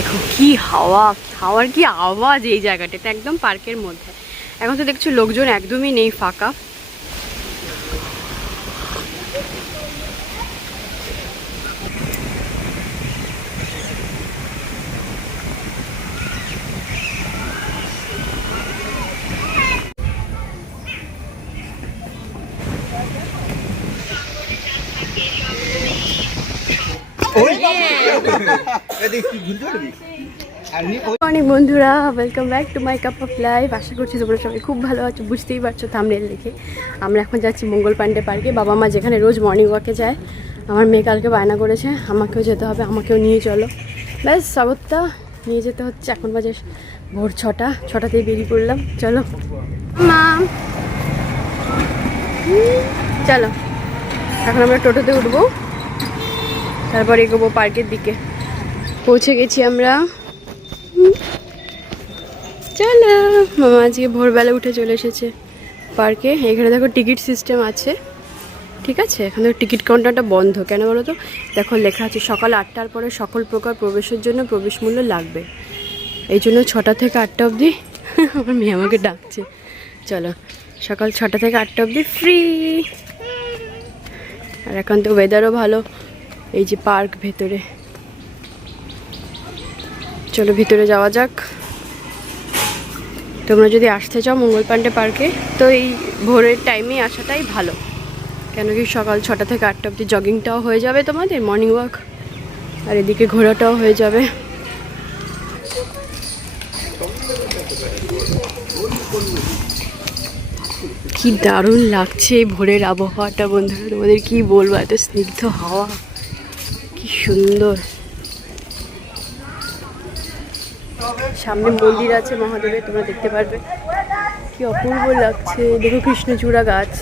দেখো কি হাওয়া, হাওয়ার কি আওয়াজ এই জায়গাটাতে, একদম পার্কের মধ্যে। এখন তো দেখছো লোকজন একদমই নেই, ফাঁকা। অনেক বন্ধুরা, welcome back to my cup of life. আশা করছি তোমরা সবাই খুব ভালো আছো, বুঝতেই পারছো থাম্বনেল দেখে। আমরা এখন যাচ্ছি মঙ্গল পাণ্ডে পার্কে। বাবা মা যেখানে রোজ মর্নিং ওয়াকে যায়, আমার মেয়ে কালকে বায়না করেছে আমাকেও যেতে হবে, আমাকেও নিয়ে চলো। ব্যাস সাগরটা নিয়ে যেতে হচ্ছে। এখন বাজে ভোর 6টাতেই বেরিয়ে পড়লাম। চলো মা, চলো এখন আমরা টোটোতে উঠবো, তারপর এগোবো পার্কের দিকে। পৌঁছে গেছি আমরা। চলো, মামা আজকে ভোরবেলা উঠে চলে এসেছে পার্কে। এখানে দেখো টিকিট সিস্টেম আছে, ঠিক আছে। এখানে টিকিট কাউন্টারটা বন্ধ, কেন বলো তো? দেখো লেখা আছে সকাল 8টার পরে সকল প্রকার প্রবেশের জন্য প্রবেশ মূল্য লাগবে। এই জন্য 6টা থেকে 8টা অবধি আমার মেয়ে আমাকে ডাকছে। চলো, সকাল 6টা থেকে 8টা অবধি ফ্রি। আর এখন তো ওয়েদারও ভালো, এই যে পার্ক ভেতরে। চলো ভিতরে যাওয়া যাক। তোমরা যদি আসতে চাও মঙ্গল পাণ্ডে পার্কে, তো এই ভোরের টাইমে আসাটাই ভালো, কেন কি সকাল 6টা থেকে 8টা অবধি জগিংটাও হয়ে যাবে তোমাদের, মর্নিং ওয়াক, আর এদিকে ঘোরাটাও হয়ে যাবে। কি দারুণ লাগছে এই ভোরের আবহাওয়াটা বন্ধুরা, তোমাদের কি বলবো, এত স্নিগ্ধ হাওয়া, কি সুন্দর। সামনে মন্দির আছে মহাদেবের, তোমরা দেখতে পারবে, কি অপূর্ব লাগছে। দেখো কৃষ্ণচূড়া গাছ।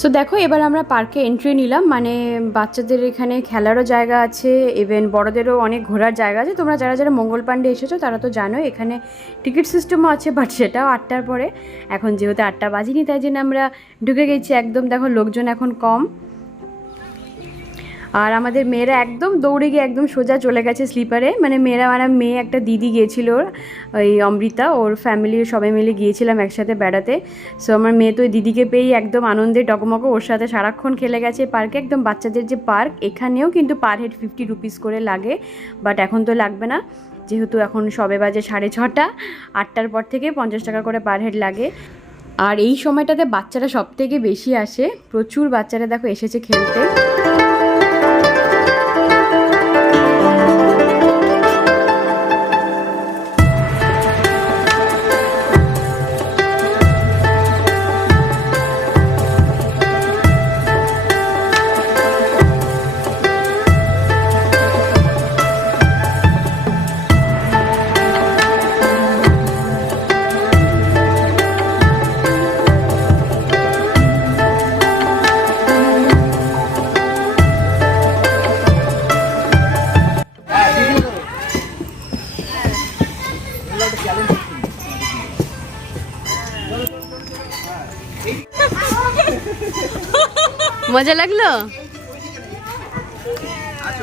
সো দেখো এবার আমরা পার্কে এন্ট্রি নিলাম, মানে বাচ্চাদের এখানে খেলারও জায়গা আছে, ইভেন বড়দেরও অনেক ঘোরার জায়গা আছে। তোমরা যারা যারা মঙ্গল পাণ্ডে এসেছো তারা তো জানো এখানে টিকিট সিস্টেমও আছে, বাট সেটাও 8টার পরে। এখন যেহেতু 8টা বাজিনি, তাই জন্য আমরা ঢুকে গেছি একদম। দেখো লোকজন এখন কম, আর আমাদের মেয়েরা একদম দৌড়ে গিয়ে একদম সোজা চলে গেছে স্লিপারে। মানে মেয়েরা, মানে মেয়ে একটা দিদি গিয়েছিল, ওই অমৃতা, ওর ফ্যামিলির সবাই মিলে গিয়েছিলাম একসাথে বেড়াতে। সো আমার মেয়ে তো ওই দিদিকে পেয়েই একদম আনন্দে ডকমক, ওর সাথে সারাক্ষণ খেলে গেছে পার্কে। একদম বাচ্চাদের যে পার্ক, এখানেও কিন্তু পার হেড 50 রুপিস করে লাগে, বাট এখন তো লাগবে না, যেহেতু এখন সবে বাজে 6:30। 8টার পর থেকে 50 টাকা করে পার হেড লাগে। আর এই সময়টাতে বাচ্চারা সব থেকে বেশি আসে, প্রচুর বাচ্চারা দেখো এসেছে খেলতে। মজা লাগলো?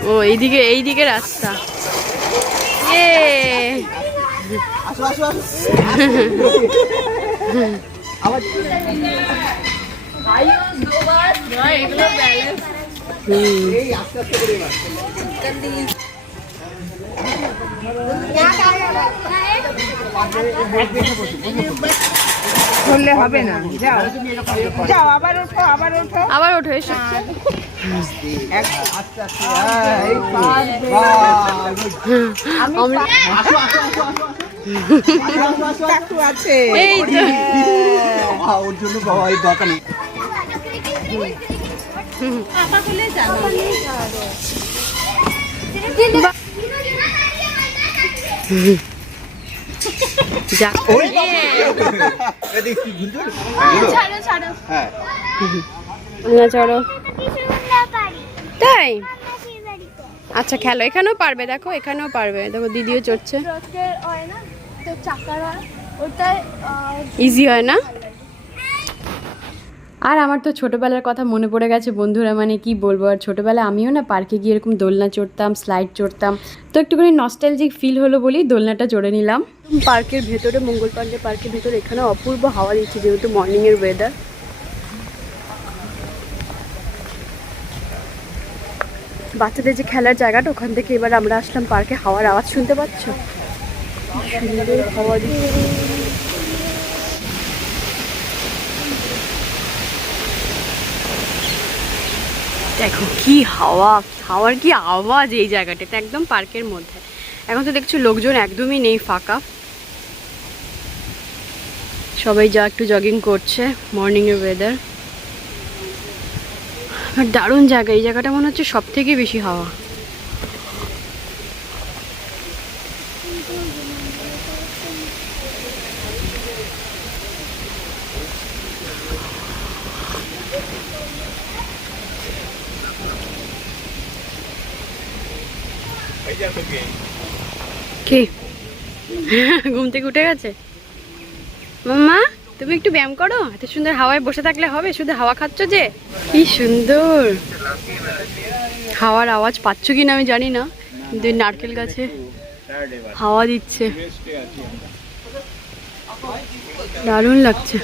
ও এইদিকে রাস্তা। ধরলে হবে না, যাও যাও, আবার ওঠো, আবার ওঠো, এসো। আছে এই তো ওর জন্য বাবা এই দরকার নেই। চড়ো। তাই? আচ্ছা খেলো, এখানেও পারবে, দেখো এখানেও পারবে, দেখো দিদিও চড়ছে। ইজি হয় না? আর আমার তো ছোটোবেলার কথা মনে পড়ে গেছে বন্ধুরা, মানে কি বলবো। আর ছোটোবেলায় আমিও না পার্কে গিয়ে এরকম দোলনা চড়তাম, স্লাইড চড়তাম, তো একটুখানি নস্টালজিক ফিল হলো বলেই দোলনাটা চড়ে নিলাম। পার্কের ভেতরে, মঙ্গল পান্ডে পার্কের ভেতরে এখানে অপূর্ব হাওয়া দিচ্ছে, যেহেতু মর্নিংয়ের ওয়েদার। বাচ্চাদের যে খেলার জায়গাটা, ওখান থেকে এবার আমরা আসলাম পার্কে। হাওয়ার আওয়াজ শুনতে পাচ্ছ? সুন্দর হাওয়া দিচ্ছে। দেখো কি হাওয়া, হাওয়ার কি আওয়াজ এই জায়গাটা। এটা একদম পার্কের মধ্যে। এখন তো দেখছো লোকজন একদমই নেই, ফাঁকা। সবাই যা একটু জগিং করছে, মর্নিংয়ের ওয়েদার। আর দারুণ জায়গা, এই জায়গাটা মনে হচ্ছে সব থেকে বেশি হাওয়া। কি ঘুম থেকে উঠে গেছে মাম্মা? তুমি একটু ব্যায়াম করো, এত সুন্দর হাওয়ায় বসে থাকলে হবে? শুধু হাওয়া খাচ্ছ যে, কি সুন্দর হাওয়ার আওয়াজ পাচ্ছ কিনা আমি জানি না, কিন্তু নারকেল গাছে হাওয়া দিচ্ছে, দারুণ লাগছে।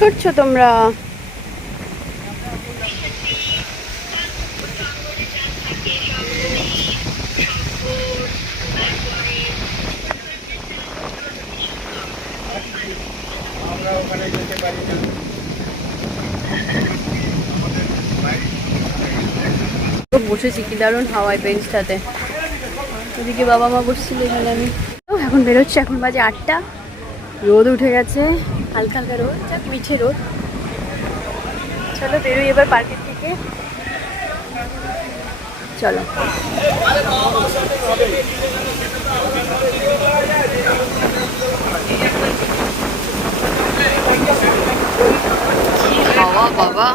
করছো তোমরা? বসেছি কি দারুণ হাওয়ায় বেঞ্চটাতে, ওদিকে বাবা মা বসছিল, এখানে আমি। এখন বেরোচ্ছি, এখন বাজে 8টা, রোদ উঠে গেছে, হালকা হালকা রোদ, যাক মিছে রোদ। চলো বেরোই এবার পার্কের থেকে, চলো। হাওয়া বাবা,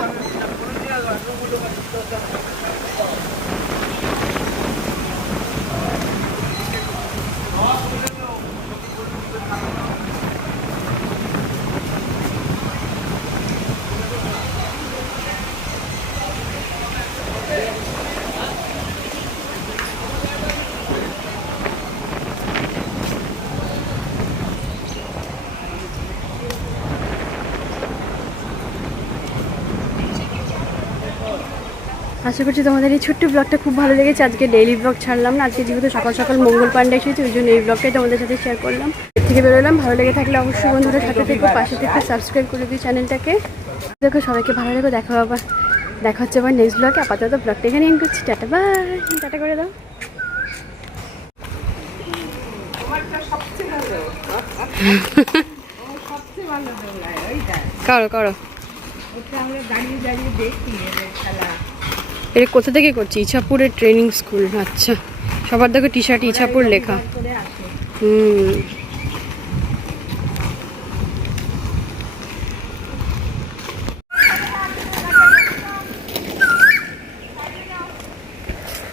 আশা করছি তোমাদের এই ছোট্ট ব্লগটা খুব ভালো লেগেছে। আজকে ডেইলি ব্লগ ছাড়লাম না, আজকে যেহেতু সকাল সকাল মঙ্গল পান্ডে এসেছে ওই জন্য এই ব্লগটাই তোমাদের সাথে শেয়ার করলাম। এর থেকে বেরোলাম, ভালো লেগে থাকলে অবশ্যই বন্ধুরা সাথে থেকে পাশে থেকে সাবস্ক্রাইব করে দিই চ্যানেলটাকে। দেখো সবাইকে ভালো লেগে দেখা হচ্ছে আবার নেক্সট ব্লগে। আপাতত ব্লগটা এখানে এন্ড করছি। টাটা বাই, টাটা করে দাও। করো করো, আমরা দাঁড়িয়ে দাঁড়িয়ে দেখি এদের খেলা। এটা কোথা থেকে করছি? ইছাপুরের ট্রেনিং স্কুল। আচ্ছা, সবার দেখো টি শার্ট ইছাপুর লেখা। করে আসে। হুম।